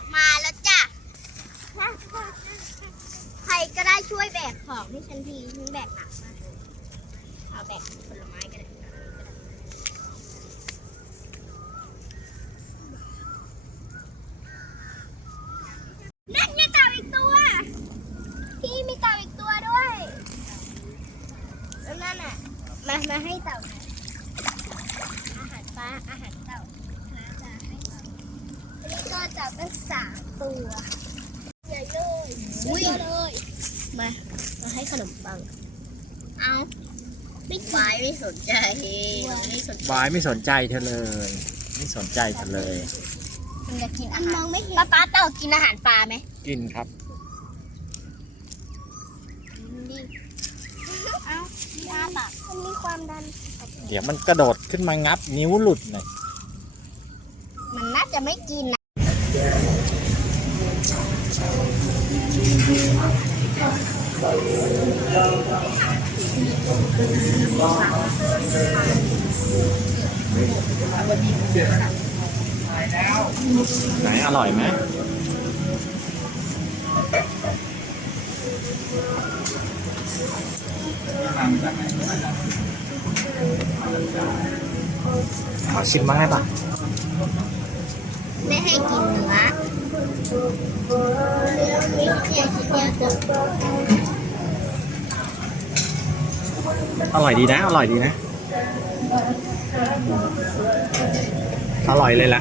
อกมาแล้วจ้ะใครก็ได้ช่วยแบกของให้ฉันทีฉันแบกหนักมากเอาแบกผลไม้ก็ได้นั่นไงเต่าอีกตัว พี่มีเต่าอีกตัวด้วยแล้วนั่นอะ มา มาให้เต่า อาหารปลา อาหารเต่ามาจะให้เต่าแล้วก็เต่าตั้งสามตัวใหญ่เลยอุ้ยเลย มา มาให้ขนมปัง เอาไม่ไม้ไม่สนใจไม่สนใจวายไม่สนใจเธอเลย ไม่สนใจเธอเลยมันจะกินอาหารมองไม่เห็นป้าป้าเต่ากินอาหารปลาไหม กินครับดิเอายาตักมันมีความดัน เดี๋ยวมันกระโดดขึ้นมางับนิ้วหลุดหน่อยมันน่าจะไม่กินนะ ไหนอร่อยไหมขอชิมมาให้ป่ะ ไม่ให้กินเนื้อไม่ยากกินเนื้อจะอร่อยดีนะ อร่อยดีนะ อร่อยเลยล่ะ